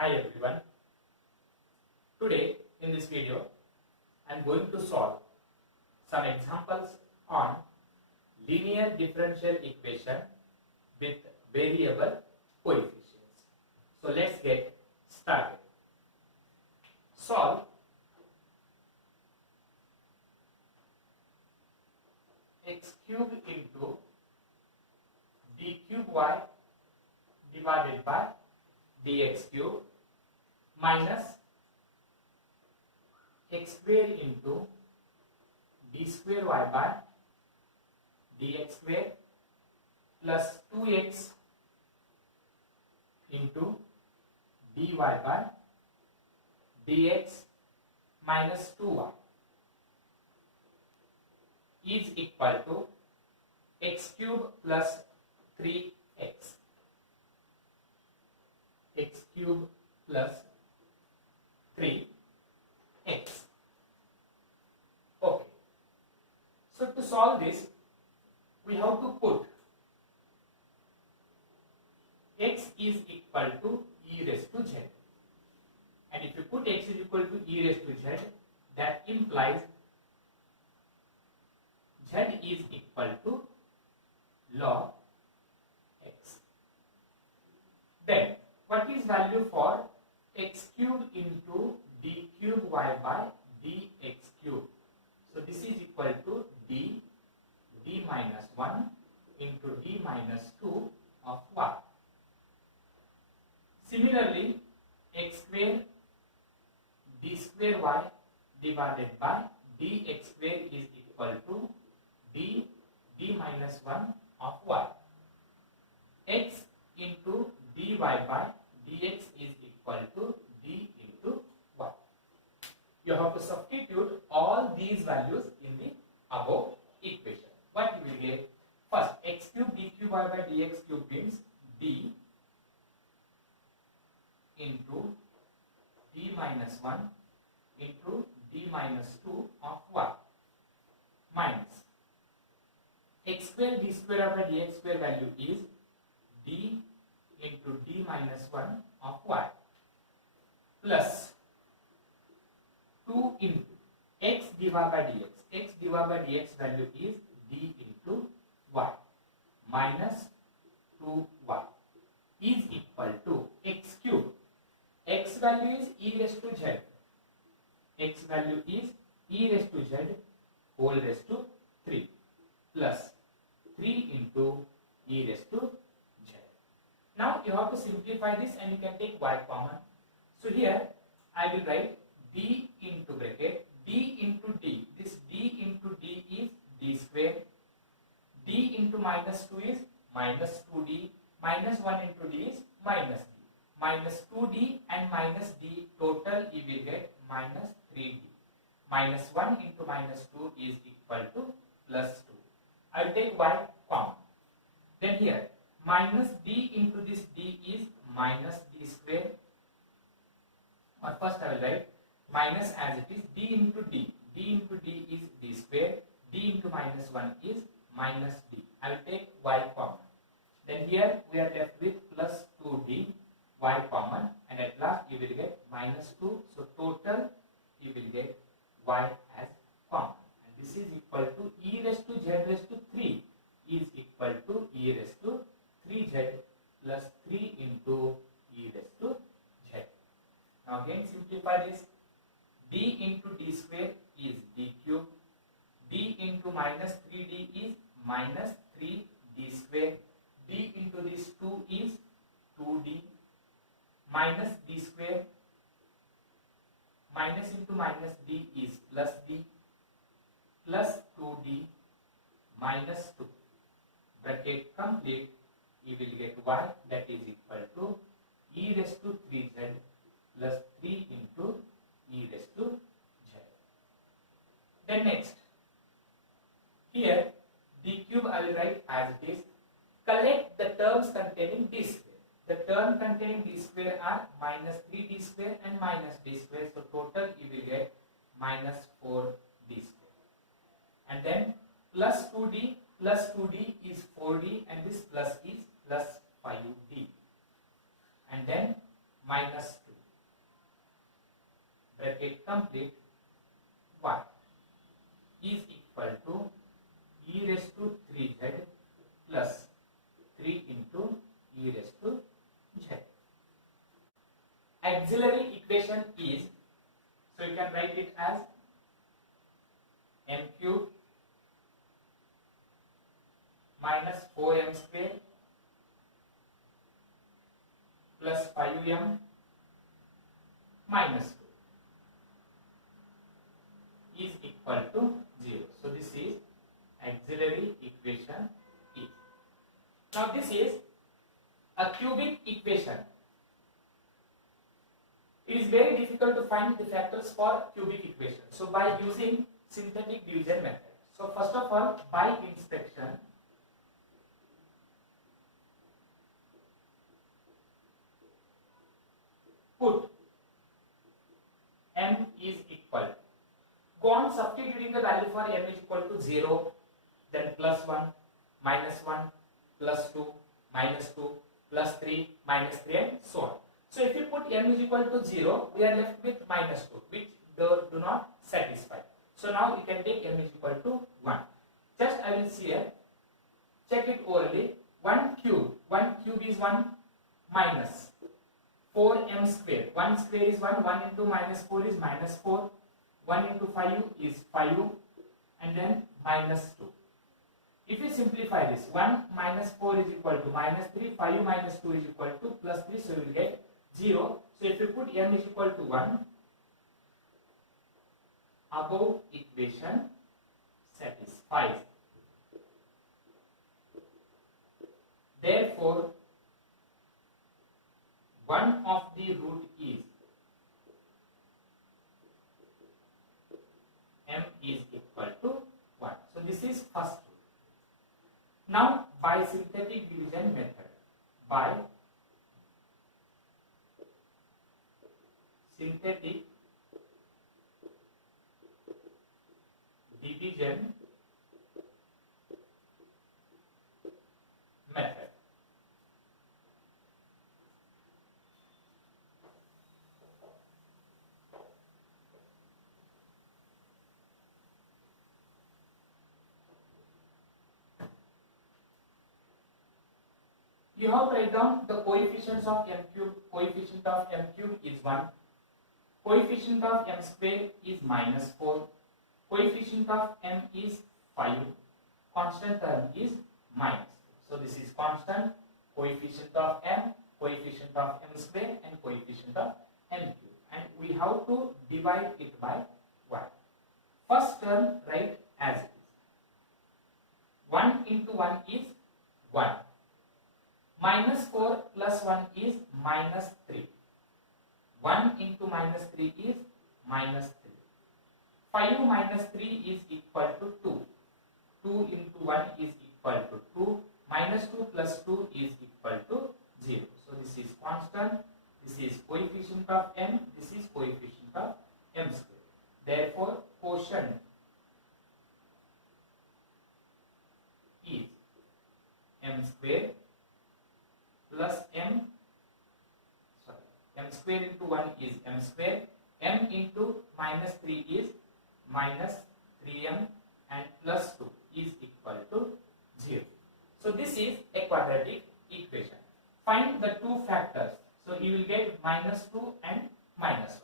Hi everyone. Today in this video I am going to solve some examples on linear differential equation with variable coefficients. So let's get started. Solve x cube into d cube y divided by dx cube minus x square into d square y by dx square plus 2x into dy by dx minus 2y is equal to x cube plus 3x. X cube plus 3x. Okay. So to solve this, we have to put x is equal to e raised to z. And if you put x is equal to e raised to z, that implies z is equal to log x. Then what is value for x cube into d cube y by dx cube? So this is equal to d minus 1 into d minus 2 of y. Similarly, x square d square y divided by dx square is equal to d minus 1 of y. X into dy by dx is equal to d into y. You have to substitute all these values in the above equation. What you will get? First, x cube d cube y by dx cube means d into d minus 1 into d minus 2 of y minus x square d square by dx square value is d into d minus 1 of y plus 2 into x divided by dx. X divided by dx value is d into y minus 2y is equal to x cube. X value is e raised to z. X value is e raised to z whole raised to 3 plus 3 into e raised to z. Now you have to simplify this and you can take y common. So here I will write d into bracket d into d. This d into d is d square. D into minus 2 is minus 2d. Minus 1 into d is minus d. Minus 2d and minus d total you will get minus 3d. Minus 1 into minus 2 is equal to plus 2. I will take y common. Then here minus d into this d is minus d square. Or first I will write minus as it is d into d. D into d is d square. D into minus 1 is minus d. I will take y common. Then here we are left with plus 2d, y common, and at last you will get minus 2. So total you will get y as common. And this is equal to e raised to z raised to 3 is equal to e raised to 3z plus 3 into e raised to z. Now again simplify this. D into d square is d cube. D into minus 3d is minus 3d square. D into this 2 is 2d minus d square. Minus into minus d is plus d plus 2d minus 2. Bracket complete. You will get y that is equal to e raised to 3z plus 3 into e raised to z. Then next, here d cube I will write as it is. Collect the terms containing d square. The term containing d square are minus 3d square and minus d square. So total you will get minus 4d square. And then plus 2d is 4d and this plus is plus 5d. And then minus 2. bracket complete y is equal to e raised to 3z plus 3 into e raised to z. Auxiliary equation is, so you can write it as m cube minus 4m square plus 5m minus 2 is equal to 0. So this is auxiliary equation E. Now this is a cubic equation. It is very difficult to find the factors for cubic equation. So by using synthetic division method. So first of all, by inspection, put m is equal. Go on substituting the value for m is equal to 0, then plus 1, minus 1, plus 2, minus 2, plus 3, minus 3 and so on. So if you put m is equal to 0, we are left with minus 2, which do not satisfy. So now you can take m is equal to 1. Just I will see here, check it orally. 1 cube is 1 minus 4m square. 1 square is 1, 1 into minus 4 is minus 4, 1 into 5 is 5, and then minus 2. If you simplify this, 1 minus 4 is equal to minus 3, 5 minus 2 is equal to plus 3, so you will get 0. So if you put m is equal to 1, above equation satisfies. Therefore, one of the root is m is equal to 1. So this is first root. Now by synthetic division method, by synthetic division method, you have to write down the coefficients of m cube. Coefficient of m cube is 1. Coefficient of m square is minus 4. Coefficient of m is 5. Constant term is minus 2. So this is constant. Coefficient of m, coefficient of m square, and coefficient of m cube. And we have to divide it by 1. First term write as it is. 1 into 1 is 1. Minus 4 plus 1 is minus 3. 1 into minus 3 is minus 3. 5 minus 3 is equal to 2. 2 into 1 is equal to 2. Minus 2 plus 2 is equal to 0. So this is constant. This is coefficient of m. This is coefficient of m square. Therefore, quotient is m square plus m square into 1 is m square, m into minus 3 is minus 3m, and plus 2 is equal to 0. So this is a quadratic equation. Find the two factors. So you will get minus 2 and minus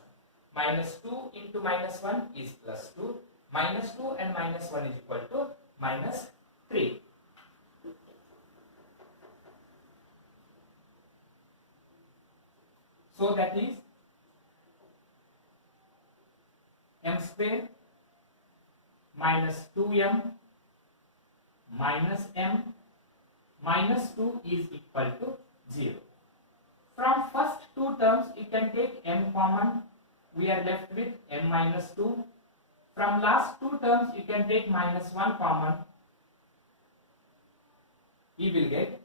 1. Minus 2 into minus 1 is plus 2. Minus 2 and minus 1 is equal to minus 3. So that is m square minus 2m minus m minus 2 is equal to 0. From first two terms you can take m common. We are left with m minus 2. From last two terms you can take minus 1 common. You will get,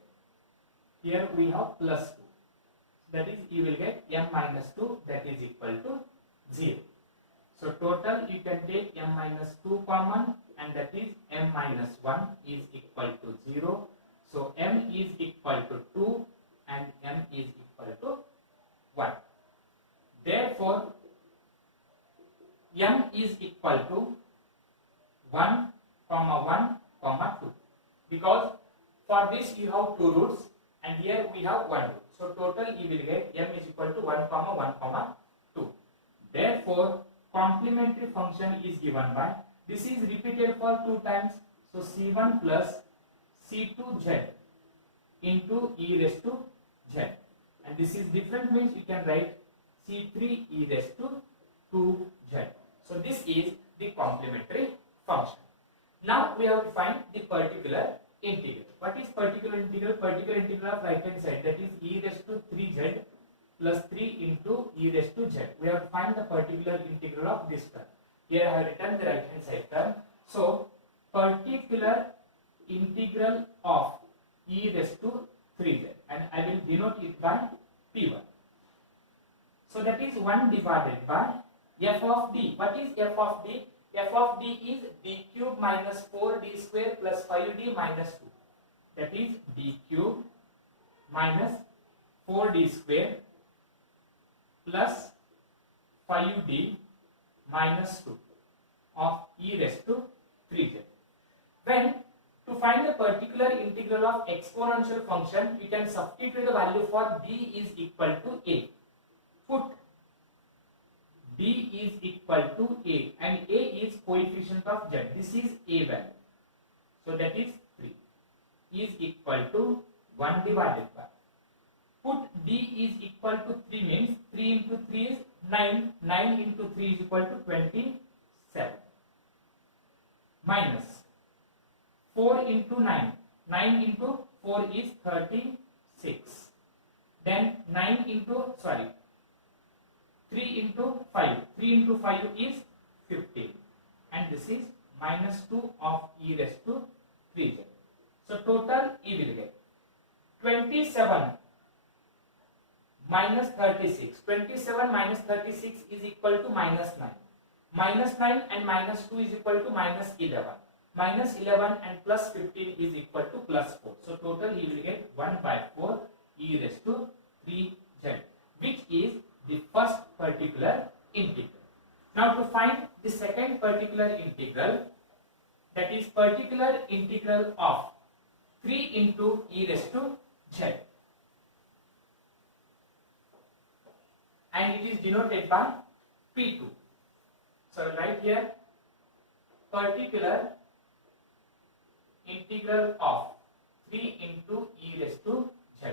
here we have plus 2. That is, you will get m minus 2, that is equal to 0. So total you can take m minus 2 common, and that is m minus 1 is equal to 0. So m is equal to 2 and m is equal to 1. Therefore, m is equal to 1 comma 1 comma 2, because for this you have two roots and here we have one root. So total you will get m is equal to 1 comma 1 comma 2. Therefore complementary function is given by, this is repeated for 2 times, so c1 plus c2z into e raised to z, and this is different means you can write c3 e raised to 2z. So this is the complementary function. Now we have to find the particular integral. What is particular integral? Particular integral of right hand side, that is e raised to 3z plus 3 into e raised to z. We have to find the particular integral of this term. Here I have written the right hand side term. So particular integral of e raised to 3z, and I will denote it by p1. So that is 1 divided by f of d. What is f of d? F of d is d cube minus 4d square plus 5d minus 2. That is d cube minus 4d square plus 5d minus 2 of e raised to 3z. When to find the particular integral of exponential function, you can substitute the value for d is equal to a. Put d is equal to a, and a is coefficient of z. This is a value. So that is 3 is equal to 1 divided by. Put d is equal to 3 means 3 into 3 is 9. 9 into 3 is equal to 27. Minus 4 into 9. 9 into 4 is 36. Then 3 into 5. 3 into 5 is 15. And this is minus 2 of e raised to 3z. So total e will get 27 minus 36. 27 minus 36 is equal to minus 9. Minus 9 and minus 2 is equal to minus 11. Minus 11 and plus 15 is equal to plus 4. So total he will get 1 by 4 e raised to 3z, which is the first particular integral. Now to find the second particular integral, that is particular integral of 3 into e raised to z, and it is denoted by p2. So right here, particular integral of 3 into e raised to z,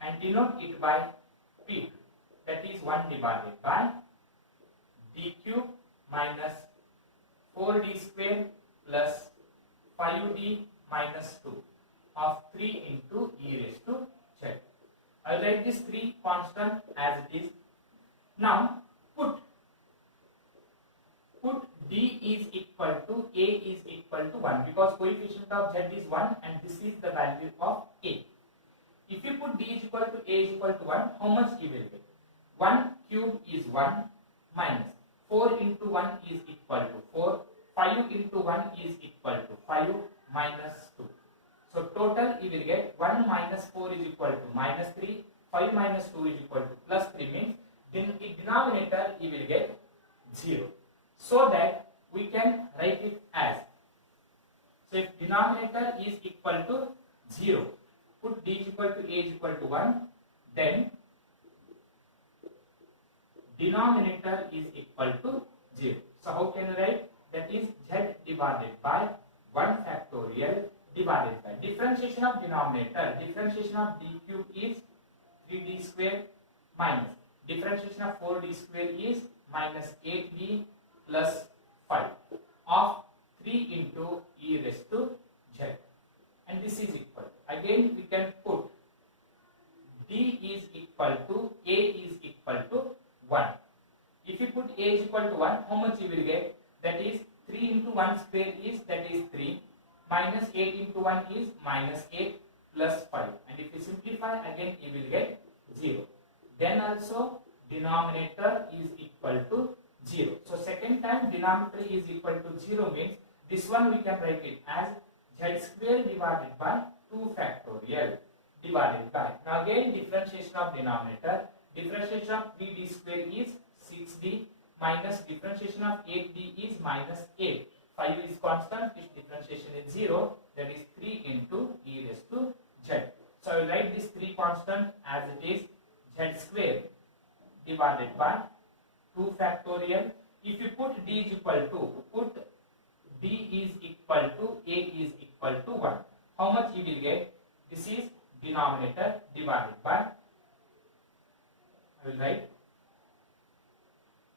and denote it by p2. That is 1 divided by d cube minus 4d square plus 5d minus 2 of 3 into e raised to z. I will write this 3 constant as it is. Now put d is equal to a is equal to 1, because coefficient of z is 1 and this is the value of a. If you put d is equal to a is equal to 1, how much you will get? 1 cube is 1 minus 4 into 1 is equal to 4. 5 into 1 is equal to 5 minus 2. So total you will get 1 minus 4 is equal to minus 3. 5 minus 2 is equal to plus 3, means then in denominator you will get 0. So that we can write it as, so if denominator is equal to 0, put d is equal to a is equal to 1, then denominator is equal to 0. So how can you write? That is z divided by 1 factorial divided by differentiation of denominator. Differentiation of d cube is 3d square minus differentiation of 4d square is minus 8d plus 5 of 3 into e raised to z, and this is equal. Again we can put d is equal to a is equal to 1. If you put a is equal to 1, how much you will get? That is 3 into 1 square is, that is 3, minus 8 into 1 is minus 8 plus 5, and if you simplify again you will get 0. Then also denominator is equal to 0. So second time denominator is equal to 0 means this one we can write it as z square divided by 2 factorial divided by. Now again differentiation of denominator. Differentiation of 3d square is 6d minus differentiation of 8d is minus 8. 5 is constant, its differentiation is 0, that is 3 into e raised to z. So I will write this 3 constant as it is z square divided by 2 factorial. If you put d is equal to, d is equal to a is equal to 1. How much you will get? This is denominator divided by, I will write,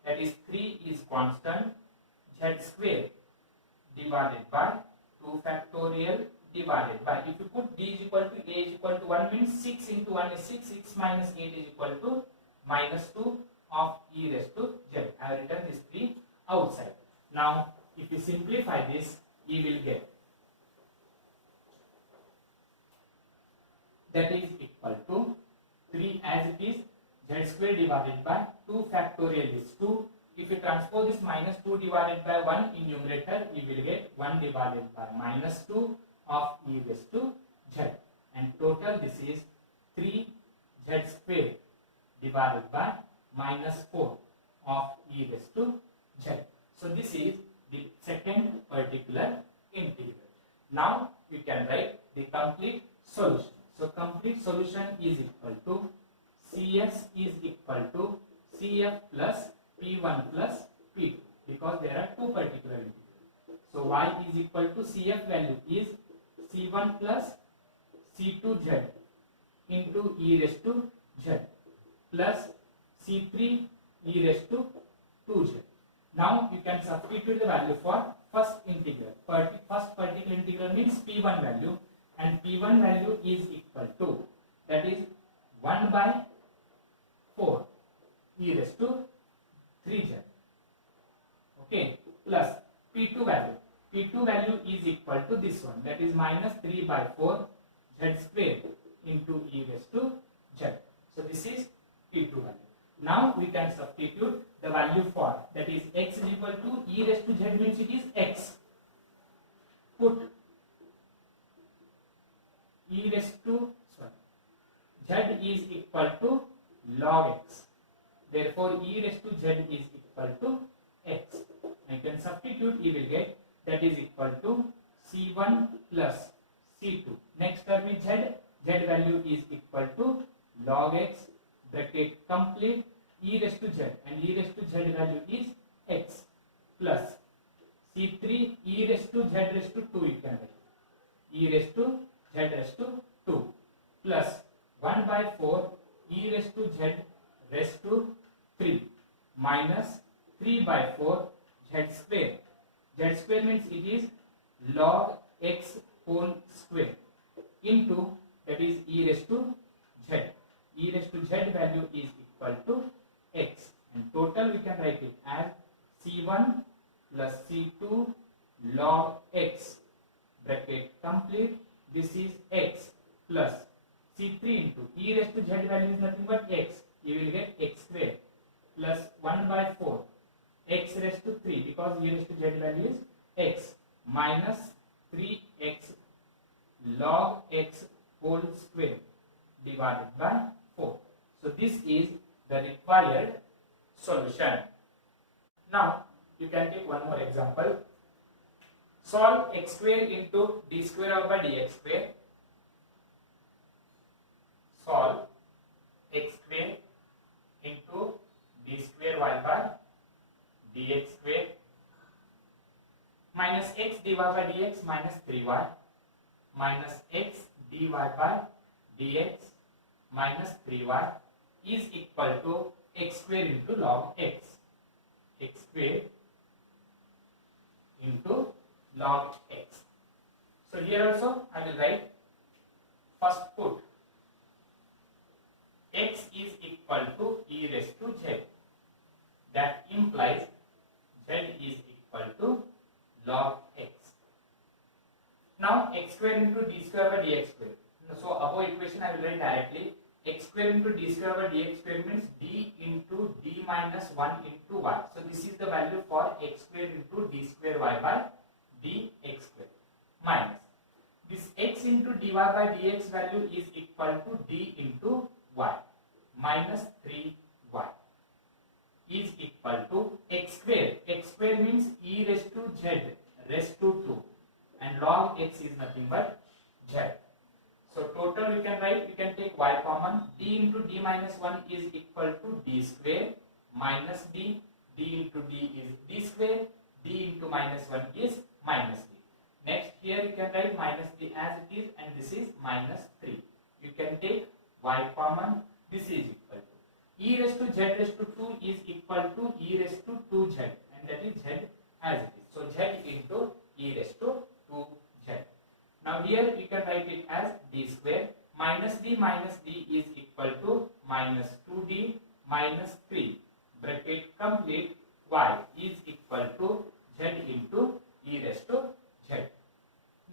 that is 3 is constant, z square divided by 2 factorial divided by, if you put d is equal to a is equal to 1 means 6 into 1 is 6, 6 minus 8 is equal to minus 2 of e raised to z. I have written this 3 outside. Now if you simplify this, you will get, that is equal to 3 as it is, z square divided by 2 factorial is 2. If you transpose this minus 2 divided by 1 in numerator, you will get 1 divided by minus 2 of e raised to z. And total this is 3 z square divided by minus 4 of e raised to z. So this is the second particular integral. Now you can write the complete solution. So complete solution is equal to CS is equal to CF plus P1 plus P2, because there are 2 particular integrals. So y is equal to CF value is C1 plus C2z into e raised to z plus C3 e raised to 2z. Now you can substitute the value for first integral. First particular integral means P1 value, and P1 value is equal to, that is 1 by 4 e raised to 3z, okay, plus P2 value. P2 value is equal to this one, that is minus 3 by 4 z square into e raised to z. So this is P2 value. Now we can substitute the value for, that is x is equal to e raised to z means it is x. Put e raised to, z is equal to log x. Therefore e raised to z is equal to x. And you can substitute, you will get, that is equal to c1 plus c2. Next term is z. Z value is equal to log x, bracket complete, e raised to z, and e raised to z value is x, plus c3 e raised to z raised to 2, you can write e raised to z raised to 2, plus 1 by 4 e raised to z raised to 3 minus 3 by 4 z square. Z square means it is log x whole square into, that is e raised to z. E raised to z value is equal to x, and total we can write it as c1 plus c2 log x, bracket complete, this is x, plus c3 into e raised to z value is nothing but x, you will get x square, plus 1 by 4 x raised to 3, because e raised to z value is x, minus 3x log x whole square divided by 4. So this is the required solution. Now you can take one more example. Solve x square into d square over by dx square. Solve x square into d square y by dx square minus x dy by dx minus 3y minus x dy by dx minus 3y is equal to x square into log x. X square into log x. So here also I will write, first put x is equal to e raised to z. That implies z is equal to log x. Now x square into d square by dx square. So above equation I will write directly, x square into d square by dx square means d into d minus 1 into y. So this is the value for x square into d square y by dx square, minus this x into dy by dx value is equal to d into y minus 3y is equal to square. X square means e raised to z raised to 2, and log x is nothing but z. So total we can write, we can take y common. D into d minus 1 is equal to d square minus d. D into d is d square. D into minus 1 is minus d. Next here you can write minus d as it is, and this is minus 3. You can take y common. This is equal to e raised to z raised to 2 is equal to e raised to 2z, and that is z as it is. So z into e raised to 2z. Now here you can write it as d square minus d is equal to minus 2d minus 3. Bracket complete. Y is equal to z into e raised to z.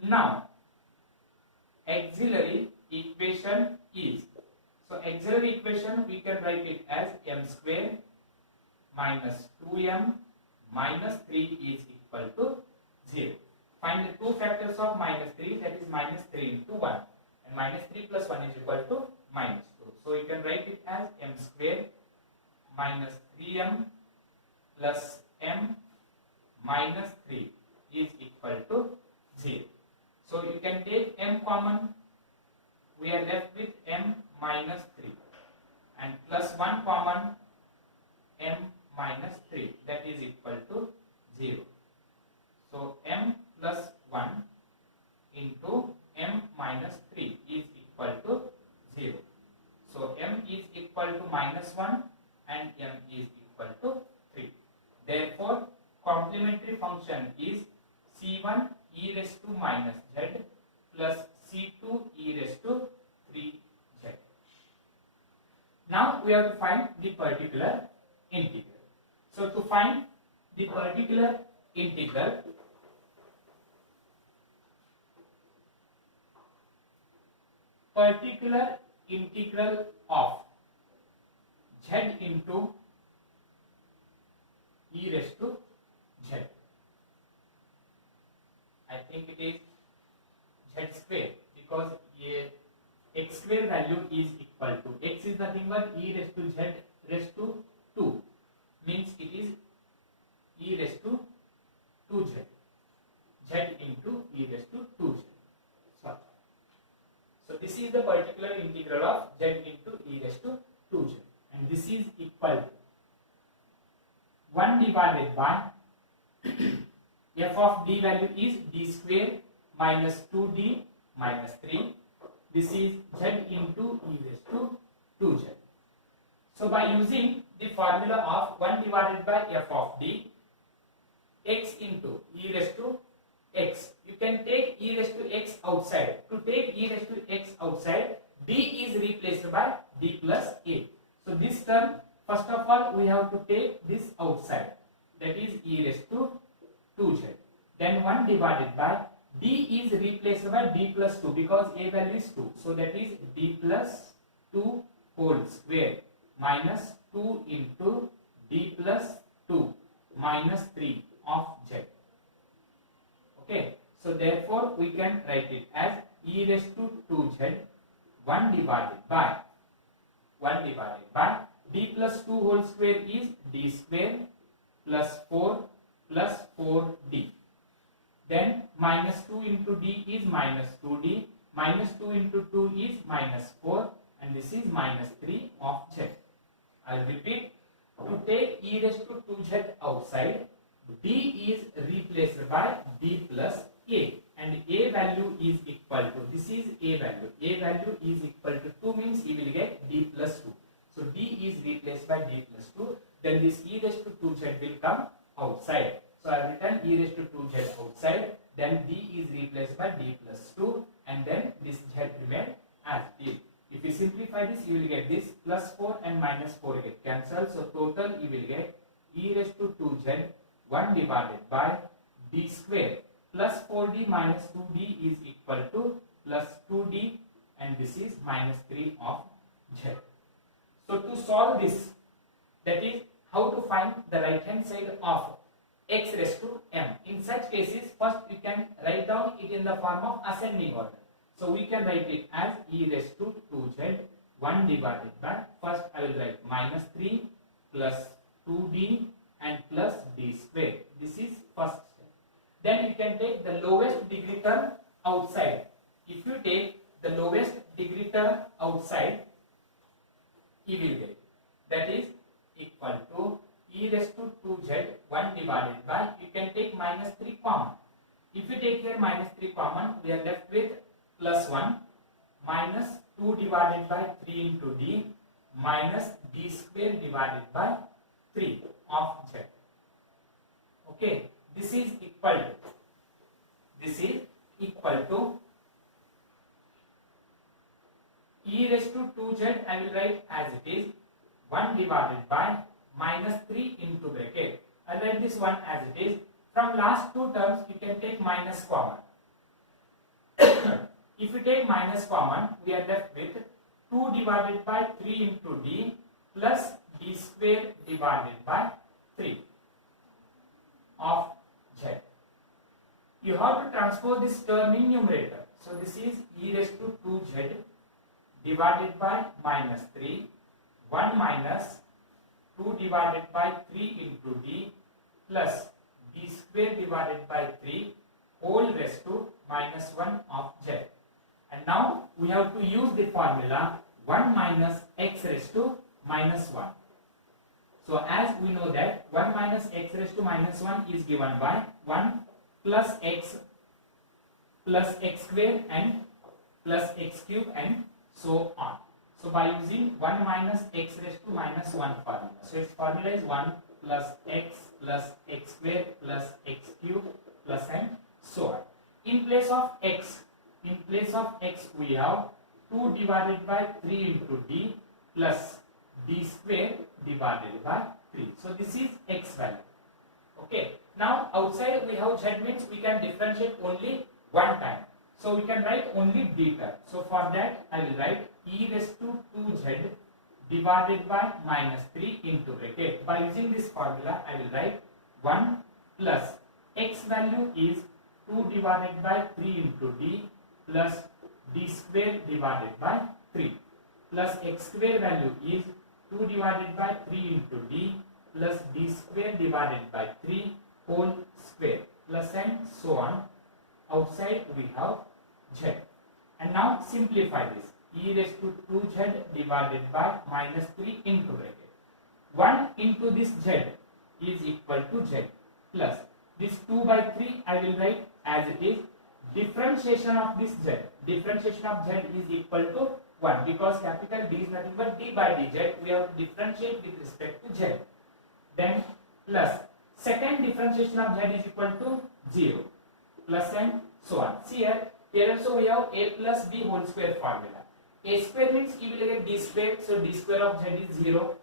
Now auxiliary equation is, so auxiliary equation we can write it as m square minus 2m minus 3 is equal to 0. Find the two factors of minus 3, that is minus 3 into 1, and minus 3 plus 1 is equal to minus 2. So you can write it as m square minus 3m plus m minus 3 is equal to 0. So you can take m common. We are left with m minus 3, and plus 1 common, m minus 3, that is equal to 0. So m plus 1 into m minus 3 is equal to 0. So m is equal to minus 1 and m is equal to 3. Therefore complementary function is c1 e raised to minus z plus c2 e raised to 3z. Now we have to find the particular integral. So to find the particular integral, of z into e raised to z, I think it is z square, because x square value is equal to, x is nothing but e raised to z raised to 2, means it is e raised to 2z, z into e raised to 2z. So this is the particular integral of z into e raised to 2z, and this is equal to 1 divided by f of d value is d square minus 2d minus 3. This is z into e raised to 2z. So by using the formula of 1 divided by f of d, x into e raised to x, you can take e raised to x outside. To take e raised to x outside, d is replaced by d plus a. So this term, first of all, we have to take this outside, that is e raised to 2z. Then 1 divided by d is replaced by d plus 2, because a value is 2. So that is d plus 2 whole square minus 2 into d plus 2 minus 3 of z. Okay, so therefore we can write it as e raised to 2z 1 divided by d plus 2 whole square is d square plus 4 plus 4d. Then minus 2 into d is minus 2d, minus 2 into 2 is minus 4, and this is minus 3 of z. I will repeat, to take e raised to 2z outside, d is replaced by d plus a, and a value is equal to, this is a value is equal to 2, means you will get d plus 2. So d is replaced by d plus 2, then this e raised to 2z will come outside. So I have written e raised to 2z outside, then d is replaced by d plus 2, and then this z remain as it is. If you simplify this, you will get this plus 4 and minus 4 get cancelled. So total you will get e raised to 2z 1 divided by d square plus 4d minus 2d is equal to plus 2d, and this is minus 3 of z. So to solve this, that is how to find the right hand side of x raised to m. In such cases, first you can write down it in the form of ascending order. So we can write it as e raised to 2z 1 divided by, first I will write minus 3 plus 2d and plus d square. This is first step. Then you can take the lowest degree term outside. If you take the lowest degree term outside, you will get that is equal to e raised to 2z 1 divided by, you can take minus 3 common. If you take here minus 3 common, we are left with plus 1 minus 2 divided by 3 into d minus d square divided by 3 of z. Okay, this is equal to e raised to 2z, I will write as it is 1 divided by minus 3 into bracket. I write this one as it is. From last two terms you can take minus common. If you take minus common, we are left with 2 divided by 3 into d plus d square divided by 3 of z. You have to transpose this term in numerator. So this is e raised to 2z divided by minus 3, 1 minus 2 divided by 3 into d plus d square divided by 3 whole raised to minus 1 of z. And now we have to use the formula 1 minus x raised to minus 1. So as we know that 1 minus x raised to minus 1 is given by 1 plus x square and plus x cube and so on. So by using 1 minus x raised to minus 1 formula. So its formula is 1 plus x square plus x cube plus and so on. In place of x we have 2 divided by 3 into d plus d square divided by 3. So this is x value. Okay. Now outside we have z means we can differentiate only one time. So we can write only d term. So for that I will write e raised to 2z divided by minus 3 into bracket. By using this formula I will write 1 plus x value is 2 divided by 3 into d plus d square divided by 3 plus x square value is 2 divided by 3 into d plus d square divided by 3 whole square plus and so on. Outside we have z. And now simplify this. E raised to 2z divided by minus 3 into bracket. 1 into this z is equal to z plus this 2 by 3 I will write as it is. Differentiation of this z. Differentiation of z is equal to 1 because capital D is nothing but d by dz. We have to differentiate with respect to z. Then plus second differentiation of z is equal to 0 plus and so on. See here also we have a plus b whole square formula. A square means you will get d square, so d square of z is 0.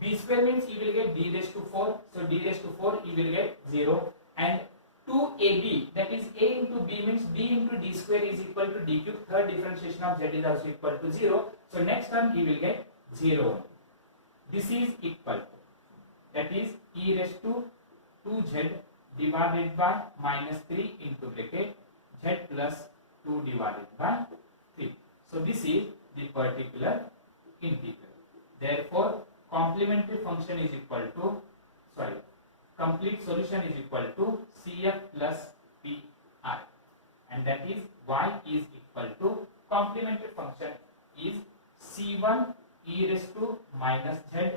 B square means you will get d raised to 4, so d raised to 4 you will get 0. And 2ab, that is a into b means b into d square is equal to d cube. Third differentiation of z is also equal to 0. So next term you will get 0. This is equal to, that is e raised to 2z divided by minus 3 into bracket z plus 2 divided by 3. So this is the particular integral. Therefore complementary function is equal to, complete solution is equal to CF plus PR, and that is y is equal to complementary function is C1 e raised to minus z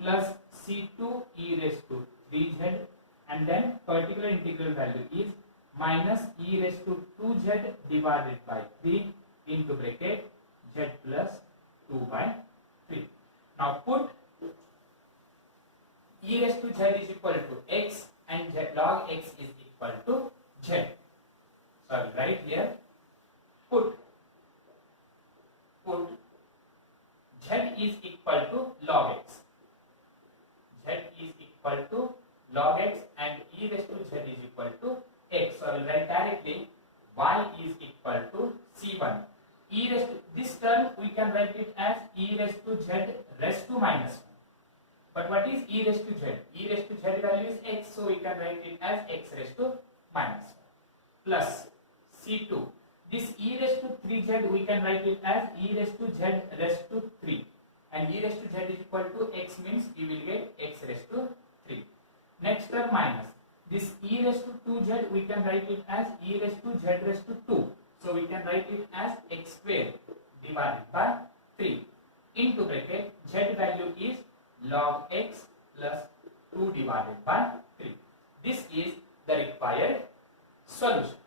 plus C2 e raised to 3z, and then particular integral value is minus e raised to 2z divided by 3 into bracket z plus 2 by 3. Now put e raised to z is equal to x and z log x is equal to z. So I will write here put z is equal to log x. Z is equal to log x and e raised to z is equal to x. So I will write directly y is equal to c1. E raised to, this term we can write it as e raised to z raised to minus 1. But what is e raised to z? E raised to z value is x, so we can write it as x raised to minus 1 plus c2. This e raised to 3z we can write it as e raised to z raised to 3, and e raised to z is equal to x means you will get x raised to 3. term minus. This e raised to 2z, we can write it as e raised to z raised to 2. So we can write it as x square divided by 3 into bracket z value is log x plus 2 divided by 3. This is the required solution.